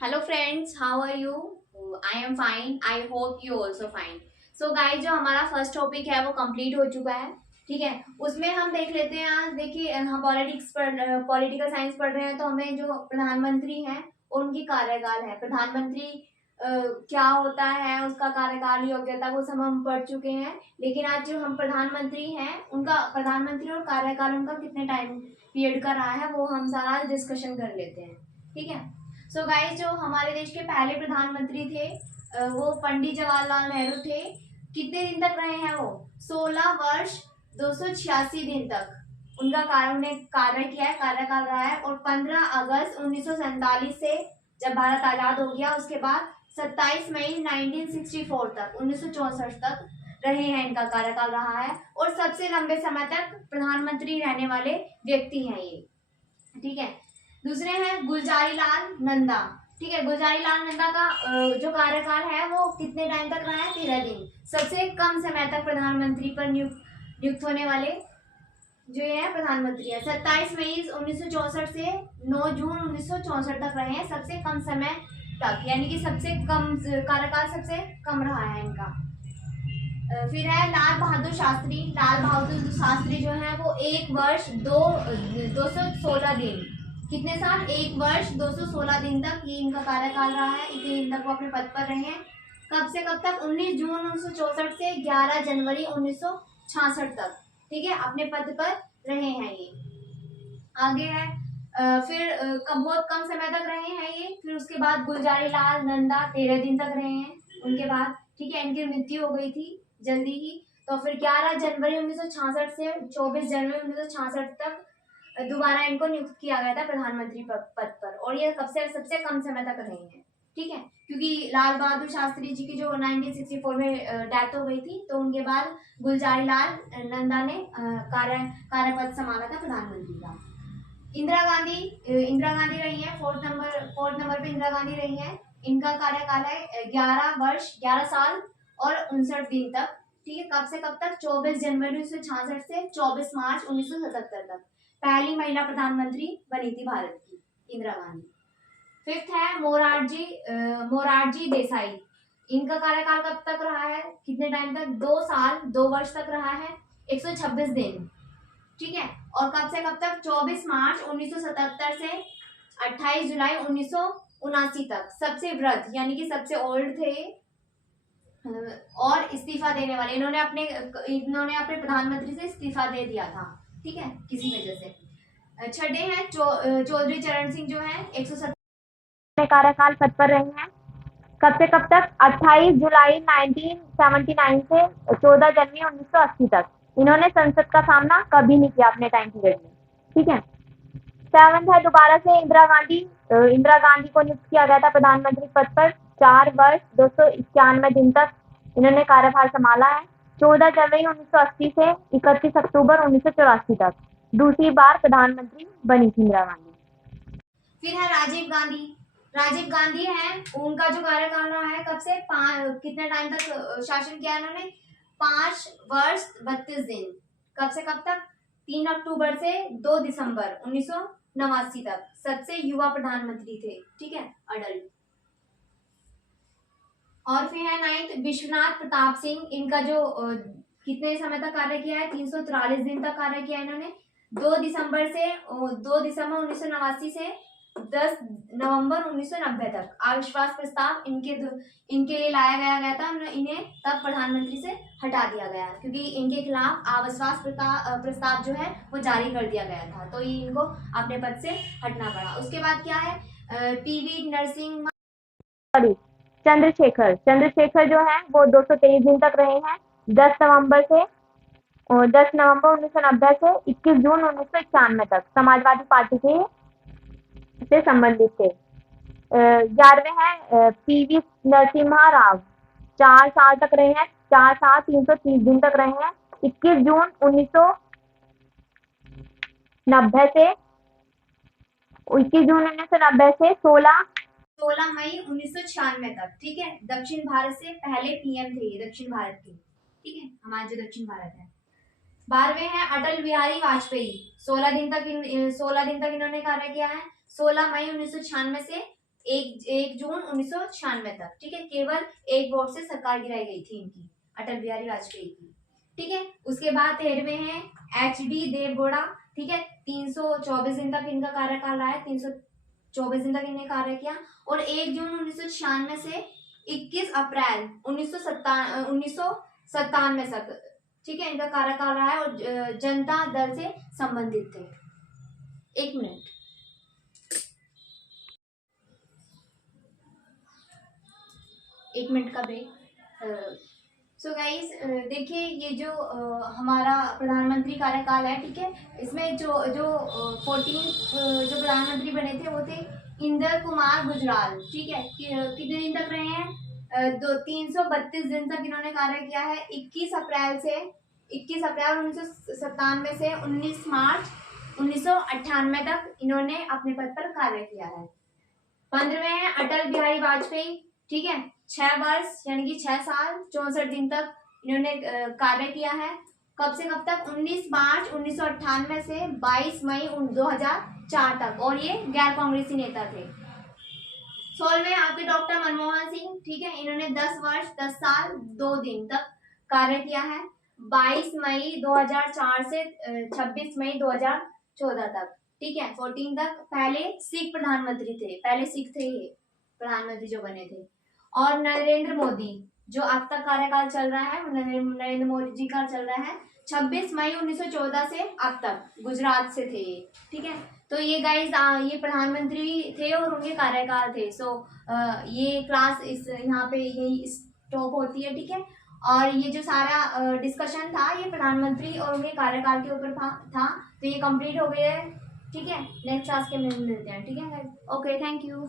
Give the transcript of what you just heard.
Hello friends, how are you? I am fine. I hope you also fine. So guys, जो हमारा first topic है वो complete हो चुका है। ठीक है, उसमें हम देख लेते हैं। आज देखिए, हम पॉलिटिकल साइंस पढ़ रहे हैं, तो हमें जो प्रधानमंत्री हैं उनकी कार्यकाल है। प्रधानमंत्री क्या होता है, उसका कार्यकाल, योग्यता, वो सब हम पढ़ चुके हैं। लेकिन आज जो हम प्रधानमंत्री हैं, उनका प्रधानमंत्री और कार्यकाल उनका कितने टाइम पीरियड का रहा है, वो हम सारा डिस्कशन कर लेते हैं। ठीक है। सो गाइस, जो हमारे देश के पहले प्रधानमंत्री थे वो पंडित जवाहरलाल नेहरू थे। कितने दिन तक रहे हैं वो? 16 वर्ष 286 दिन तक उनका कार्य, उन्हें कार्य किया है, कार्यकाल रहा है। और 15 अगस्त 1947 से जब भारत आजाद हो गया, उसके बाद 27 मई 1964 तक, 1964 तक रहे हैं, इनका कार्यकाल रहा है। और सबसे लंबे समय तक प्रधानमंत्री रहने वाले व्यक्ति हैं ये। ठीक है। दूसरे हैं गुलजारी लाल नंदा। ठीक है, गुलजारी लाल नंदा का जो कार्यकाल है वो कितने टाइम तक रहा है? 13 दिन। सबसे कम समय तक प्रधानमंत्री पर नियुक्त होने वाले जो ये है प्रधानमंत्री है। 27 मई 1964 से 9 जून 1964 तक रहे हैं, सबसे कम समय तक, यानी कि सबसे कम कार्यकाल सबसे कम रहा है इनका। फिर है लाल बहादुर शास्त्री। लाल बहादुर शास्त्री जो है वो 1 वर्ष 216 दिन, कितने साल? 1 वर्ष 216 दिन तक ये इनका कार्यकाल रहा है। इतने दिन तक वो अपने पद पर रहे हैं। कब से कब तक? 19 जून 1964 से 11 जनवरी 1966 तक। ठीक है, अपने पद पर रहे हैं ये। आगे है फिर बहुत कम समय तक रहे हैं ये। फिर उसके बाद गुलजारी लाल नंदा 13 दिन तक रहे हैं उनके बाद। ठीक है, इनकी मृत्यु हो गई थी जल्दी ही। तो फिर 11 जनवरी 1966 से 24 जनवरी 1966 तक दोबारा इनको नियुक्त किया गया था प्रधानमंत्री पद पर। और ये कब से सबसे कम समय तक रहे हैं। ठीक है, क्योंकि लाल बहादुर शास्त्री जी की जो 1964 में डेथ हो गई थी, तो उनके बाद गुलजारी लाल नंदा ने कार्यपद संभाला था प्रधानमंत्री का। इंदिरा गांधी रही है फोर्थ नंबर पे इंदिरा गांधी रही है। इनका कार्यकाल है 11 साल और 59 दिन तक। ठीक है, कब से कब तक? 24 जनवरी 1966 से 24 मार्च 1977 तक पहली महिला प्रधानमंत्री बनी थी भारत की, इंदिरा गांधी। फिफ्थ है मोरारजी देसाई। इनका कार्यकाल कब तक रहा है, कितने टाइम तक? 2 साल 2 वर्ष तक रहा है, 126 दिन। ठीक है, और कब से कब तक? 24 मार्च 1977 से 28 जुलाई 1979 तक। सबसे वृद्ध यानी कि सबसे ओल्ड थे और इस्तीफा देने वाले। इन्होंने अपने प्रधानमंत्री से इस्तीफा दे दिया था। ठीक है, किसी वजह से। छठे हैं चौधरी चरण सिंह, जो है 170 कार्यकाल पद पर रहे हैं। कब से कब तक? 28 जुलाई 1979 से 14 जनवरी 1980 तक। इन्होंने संसद का सामना कभी नहीं किया अपने टाइम पीरियड में। ठीक है। सेवंथ है दोबारा से इंदिरा गांधी को नियुक्त किया गया था प्रधानमंत्री पद पर। 4 वर्ष 291 दिन तक इन्होंने कार्यभार संभाला है। 14 जनवरी 1980 से 31 अक्टूबर 1984 तक दूसरी बार प्रधानमंत्री बनी थी इंदिरा गांधी। फिर है राजीव गांधी। राजीव गांधी हैं, उनका जो कार्यकाल रहा है कब से कितने टाइम तक शासन किया इन्होंने? 5 वर्ष 32 दिन। कब से कब तक? 3 अक्टूबर से 2 दिसंबर 1989 तक सबसे युवा प्रधानमंत्री थे। ठीक है, अडल्ट। और फिर है नाइन्थ विश्वनाथ प्रताप सिंह। इनका जो कितने समय तक कार्य किया है? 343 दिन तक कार्य किया इन्होंने। 2 दिसंबर 1989 से 10 नवंबर 1990 तक अविश्वास प्रस्ताव इनके लिए लाया गया था। इन्हें तब प्रधानमंत्री से हटा दिया गया क्योंकि इनके खिलाफ अविश्वास प्रस्ताव जो है वो जारी कर दिया गया था, तो इनको अपने पद से हटना पड़ा। उसके बाद क्या है? पीवी नरसिंह चंद्रशेखर चंद्रशेखर जो है वो 223 दिन तक रहे हैं। 10 नवंबर से 10 नवंबर 1990 से 21 जून 1991 तक समाजवादी पार्टी से संबंधित थे। 11वें हैं पीवी नरसिम्हा राव। 4 साल तक रहे हैं। 4 साल 330 दिन तक रहे हैं। 21 जून 1990 से 16 मई 1996 तक। ठीक है, दक्षिण भारत से पहले पीएम थे ये, दक्षिण भारत के। ठीक है, हमारा जो दक्षिण भारत है। 12वें हैं अटल बिहारी वाजपेयी। 16 दिन तक इन्होंने कार्य किया है। 16 मई 1996 से एक जून 1996 तक, ठीक है। केवल एक वोट से सरकार गिराई गई थी इनकी, अटल बिहारी वाजपेयी की, ठीक है। उसके बाद 13वें हैं HD देवगौड़ा, ठीक है। 324 दिन तक इनका कार्यकाल रहा है, 324 दिन तक इन्हें कार्य किया। और 1 जून 1996 से 21 अप्रैल 1997 तक, ठीक है, इनका कार्यकाल रहा है। और जनता दल से संबंधित थे। 1 मिनट, का ब्रेक। सो गाइस, देखिए ये जो हमारा प्रधानमंत्री कार्यकाल है, ठीक है, इसमें जो जो 14 जो प्रधानमंत्री बने थे वो थे इंदर कुमार गुजराल, ठीक है। कितने दिन तक रहे हैं? 332 दिन तक इन्होंने कार्य किया है। 21 अप्रैल 1997 से 19 मार्च 1998 तक इन्होंने अपने पद पर कार्य किया है। 15वें हैं अटल बिहारी वाजपेयी, ठीक है। 6 वर्ष यानी कि 6 साल 64 दिन तक इन्होंने कार्य किया है। कब से कब तक? 19 मार्च 1998 से 22 मई 2004 तक, और ये गैर कांग्रेसी नेता थे। 16वें आपके डॉक्टर मनमोहन सिंह, ठीक है, इन्होंने 10 वर्ष 10 साल 2 दिन तक कार्य किया है। 22 मई 2004 से 26 मई 2014 तक, ठीक है, 14 तक। पहले सिख प्रधानमंत्री थे, पहले सिख थे ये प्रधानमंत्री जो बने थे। और नरेंद्र मोदी जो अब तक कार्यकाल चल रहा है, नरेंद्र मोदी जी का चल रहा है 26 मई 1914 से अब तक, गुजरात से थे ये, ठीक है। तो ये गाइस ये प्रधानमंत्री थे और उनके कार्यकाल थे। सो ये क्लास इस यहाँ पे यही स्टॉप होती है, ठीक है। और ये जो सारा डिस्कशन था ये प्रधानमंत्री और उनके कार्यकाल के ऊपर था। तो ये कंप्लीट हो गया है, ठीक है। नेक्स्ट क्लास के में मिलते हैं, ठीक है गाइस। Okay, thank you.